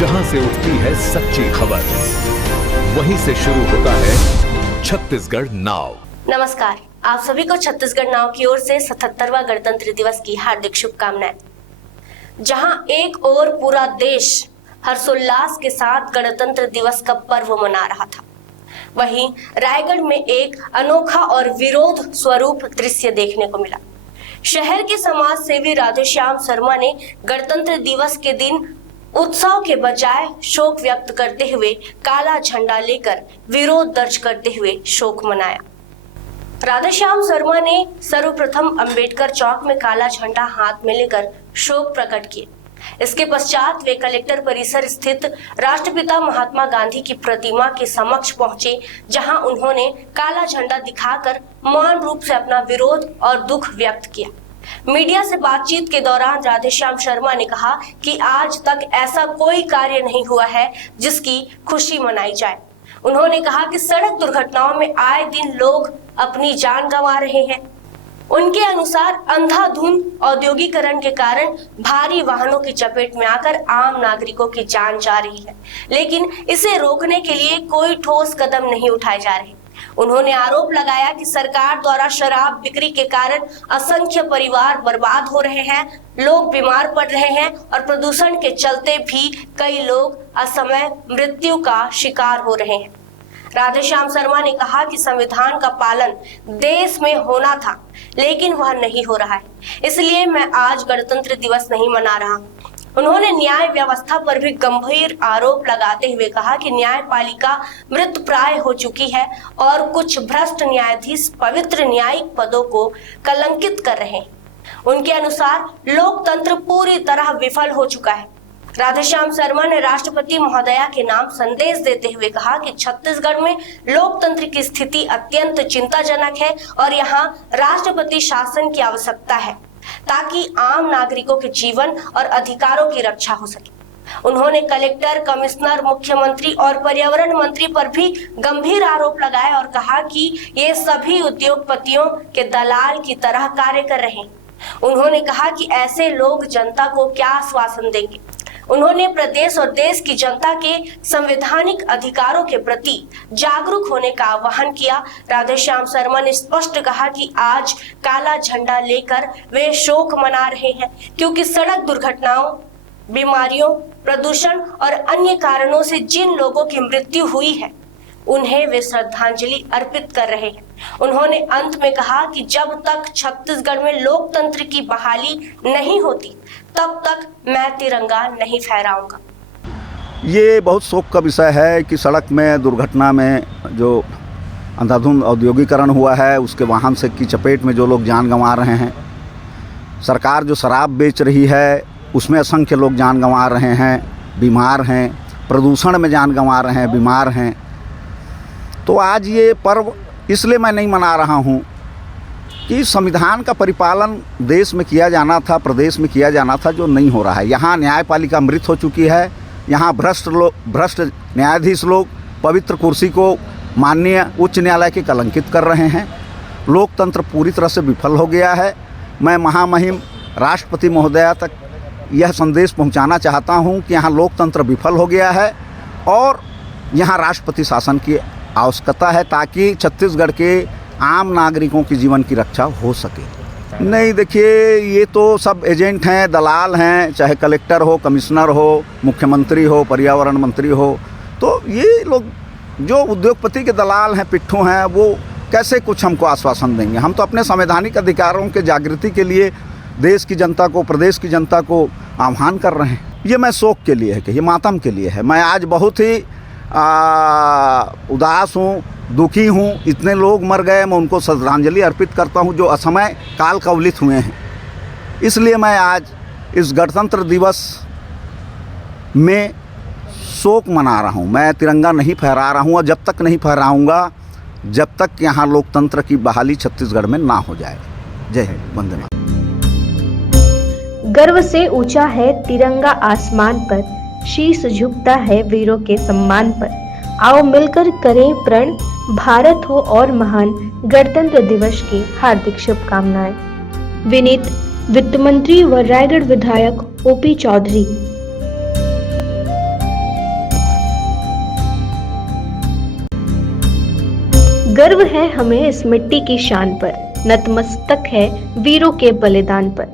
जहां से उठती है सच्ची खबर, वहीं से शुरू होता है छत्तीसगढ़ नाव। नमस्कार, आप सभी को छत्तीसगढ़ नाव की ओर से 77वां गणतंत्र दिवस की हार्दिक शुभकामनाएं। जहां एक ओर पूरा देश हर्षोल्लास के साथ गणतंत्र दिवस का पर्व मना रहा था, वहीं रायगढ़ में एक अनोखा और विरोध स्वरूप दृश्य देखने को मिला। शहर के समाज सेवी राधेश्याम शर्मा ने गणतंत्र दिवस के दिन उत्सव के बजाय शोक व्यक्त करते हुए काला झंडा लेकर विरोध दर्ज करते हुए शोक मनाया। राधेश्याम शर्मा ने सर्वप्रथम अंबेडकर चौक में काला झंडा हाथ में लेकर शोक प्रकट किए। इसके पश्चात वे कलेक्टर परिसर स्थित राष्ट्रपिता महात्मा गांधी की प्रतिमा के समक्ष पहुंचे, जहां उन्होंने काला झंडा दिखाकर मौन रूप से अपना विरोध और दुख व्यक्त किया। मीडिया से बातचीत के दौरान राधेश्याम शर्मा ने कहा कि आज तक ऐसा कोई कार्य नहीं हुआ है जिसकी खुशी मनाई जाए। उन्होंने कहा कि सड़क दुर्घटनाओं में आए दिन लोग अपनी जान गंवा रहे हैं। उनके अनुसार अंधाधुंध औद्योगिकरण के कारण भारी वाहनों की चपेट में आकर आम नागरिकों की जान जा रही है, लेकिन इसे रोकने के लिए कोई ठोस कदम नहीं उठाए जा रहे। उन्होंने आरोप लगाया कि सरकार द्वारा शराब बिक्री के कारण असंख्य परिवार बर्बाद हो रहे हैं, लोग बीमार पड़ रहे हैं और प्रदूषण के चलते भी कई लोग असमय मृत्यु का शिकार हो रहे हैं। राधेश्याम शर्मा ने कहा कि संविधान का पालन देश में होना था, लेकिन वह नहीं हो रहा है, इसलिए मैं आज गणतंत्र दिवस नहीं मना रहा। उन्होंने न्याय व्यवस्था पर भी गंभीर आरोप लगाते हुए कहा कि न्यायपालिका मृतप्राय हो चुकी है और कुछ भ्रष्ट न्यायाधीश पवित्र न्यायिक पदों को कलंकित कर रहे हैं। उनके अनुसार लोकतंत्र पूरी तरह विफल हो चुका है। राधेश्याम शर्मा ने राष्ट्रपति महोदया के नाम संदेश देते हुए कहा कि छत्तीसगढ़ में लोकतंत्र की स्थिति अत्यंत चिंताजनक है और यहाँ राष्ट्रपति शासन की आवश्यकता है ताकि आम नागरिकों के जीवन और अधिकारों की रक्षा हो सके। उन्होंने कलेक्टर, कमिश्नर, मुख्यमंत्री और पर्यावरण मंत्री पर भी गंभीर आरोप लगाए और कहा कि ये सभी उद्योगपतियों के दलाल की तरह कार्य कर रहे हैं। उन्होंने कहा कि ऐसे लोग जनता को क्या आश्वासन देंगे। उन्होंने प्रदेश और देश की जनता के संवैधानिक अधिकारों के प्रति जागरूक होने का आह्वान किया। राधेश्याम शर्मा ने स्पष्ट कहा कि आज काला झंडा लेकर वे शोक मना रहे हैं, क्योंकि सड़क दुर्घटनाओं, बीमारियों, प्रदूषण और अन्य कारणों से जिन लोगों की मृत्यु हुई है, उन्हें वे श्रद्धांजलि अर्पित कर रहे हैं। उन्होंने अंत में कहा कि जब तक छत्तीसगढ़ में लोकतंत्र की बहाली नहीं होती, तब तक मैं तिरंगा नहीं फहराऊंगा। ये बहुत शोक का विषय है कि सड़क में दुर्घटना में जो अंधाधुंध औद्योगिकरण हुआ है, उसके वाहन से की चपेट में जो लोग जान गंवा रहे हैं। सरकार जो शराब बेच रही है, उसमें असंख्य लोग जान गंवा रहे हैं, बीमार हैं, प्रदूषण में जान गंवा रहे हैं, बीमार हैं। तो आज ये पर्व इसलिए मैं नहीं मना रहा हूँ कि संविधान का परिपालन देश में किया जाना था, प्रदेश में किया जाना था, जो नहीं हो रहा है। यहाँ न्यायपालिका मृत हो चुकी है। यहाँ भ्रष्ट न्यायाधीश लोग पवित्र कुर्सी को माननीय उच्च न्यायालय के कलंकित कर रहे हैं। लोकतंत्र पूरी तरह से विफल हो गया है। मैं महामहिम राष्ट्रपति महोदया तक यह संदेश पहुँचाना चाहता हूँ कि यहाँ लोकतंत्र विफल हो गया है और यहाँ राष्ट्रपति शासन की आवश्यकता है ताकि छत्तीसगढ़ के आम नागरिकों की जीवन की रक्षा हो सके। नहीं, देखिए, ये तो सब एजेंट हैं, दलाल हैं, चाहे कलेक्टर हो, कमिश्नर हो, मुख्यमंत्री हो, पर्यावरण मंत्री हो। तो ये लोग जो उद्योगपति के दलाल हैं, पिट्ठू हैं, वो कैसे कुछ हमको आश्वासन देंगे। हम तो अपने संवैधानिक अधिकारों के जागृति के लिए देश की जनता को, प्रदेश की जनता को आह्वान कर रहे हैं। ये मैं शोक के लिए है कि ये मातम के लिए है। मैं आज बहुत ही उदास हूँ, दुखी हूँ। इतने लोग मर गए, मैं उनको श्रद्धांजलि अर्पित करता हूँ जो असमय काल कवलित हुए हैं। इसलिए मैं आज इस गणतंत्र दिवस में शोक मना रहा हूँ। मैं तिरंगा नहीं फहरा रहा हूँ और जब तक नहीं फहराऊँगा, जब तक यहाँ लोकतंत्र की बहाली छत्तीसगढ़ में ना हो जाए। जय हिंद, वंदे मातरम। गर्व से ऊंचा है तिरंगा आसमान पर, शीश झुकता है वीरों के सम्मान पर। आओ मिलकर करें प्रण, भारत हो और महान, गणतंत्र दिवस की हार्दिक शुभकामनाएं। विनीत, वित्त मंत्री व रायगढ़ विधायक ओपी चौधरी। गर्व है हमें इस मिट्टी की शान पर, नतमस्तक है वीरों के बलिदान पर।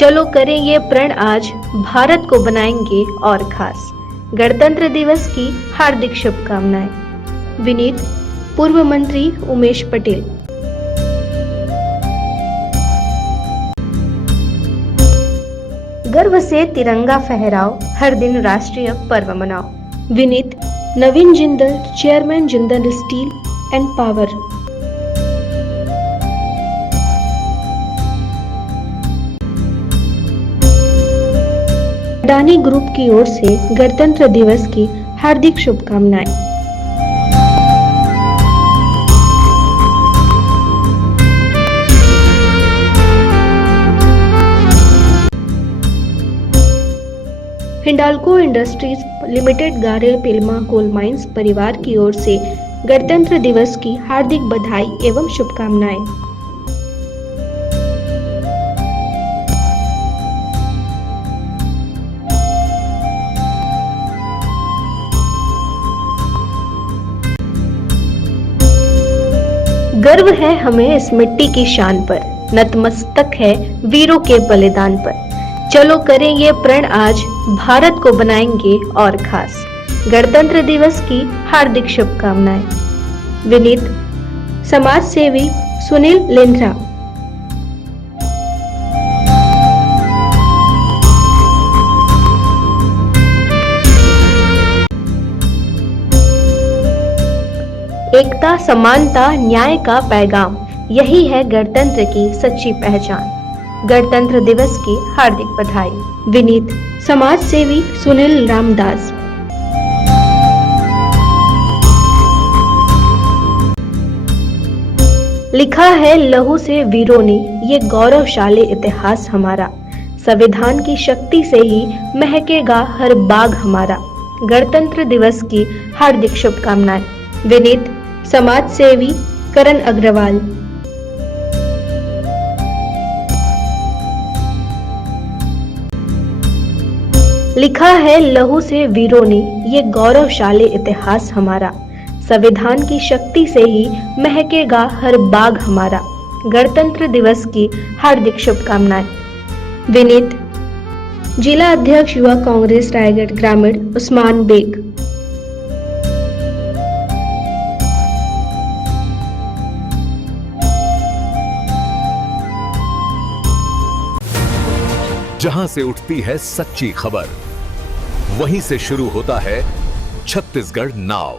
चलो करें ये प्रण आज, भारत को बनाएंगे और खास। गणतंत्र दिवस की हार्दिक शुभकामनाएं। विनीत, पूर्व मंत्री उमेश पटेल। गर्व से तिरंगा फहराओ, हर दिन राष्ट्रीय पर्व मनाओ। Vineet, Naveen Jindal, chairman Jindal steel and power. Adani group की ओर से गणतंत्र दिवस की हार्दिक शुभकामनाएं। Hindalco industries limited Gare Palma coal mines परिवार की ओर से गणतंत्र दिवस की हार्दिक बधाई एवं शुभकामनाएं। गर्व है हमें इस मिट्टी की शान पर, नतमस्तक है वीरों के बलिदान पर। चलो करें ये प्रण आज, भारत को बनाएंगे और खास। गणतंत्र दिवस की हार्दिक शुभकामनाएं। विनीत, समाज सेवी सुनील लिंद्रा। एकता, समानता, न्याय का पैगाम, यही है गणतंत्र की सच्ची पहचान। गणतंत्र दिवस की हार्दिक बधाई। विनीत, समाज सेवी सुनील रामदास। लिखा है लहू से वीरों ने, ये गौरवशाली इतिहास हमारा। संविधान की शक्ति से ही महकेगा हर बाग हमारा। गणतंत्र दिवस की हार्दिक शुभकामनाएं। विनीत, समाज सेवी करण अग्रवाल। लिखा है लहू से वीरों ने, ये गौरवशाली इतिहास हमारा। संविधान की शक्ति से ही महकेगा हर बाग हमारा। गणतंत्र दिवस की हार्दिक शुभकामनाएं। विनीत, जिला अध्यक्ष युवा कांग्रेस रायगढ़ ग्रामीण उस्मान बेग। जहां से उठती है सच्ची खबर, वहीं से शुरू होता है छत्तीसगढ़ नाव।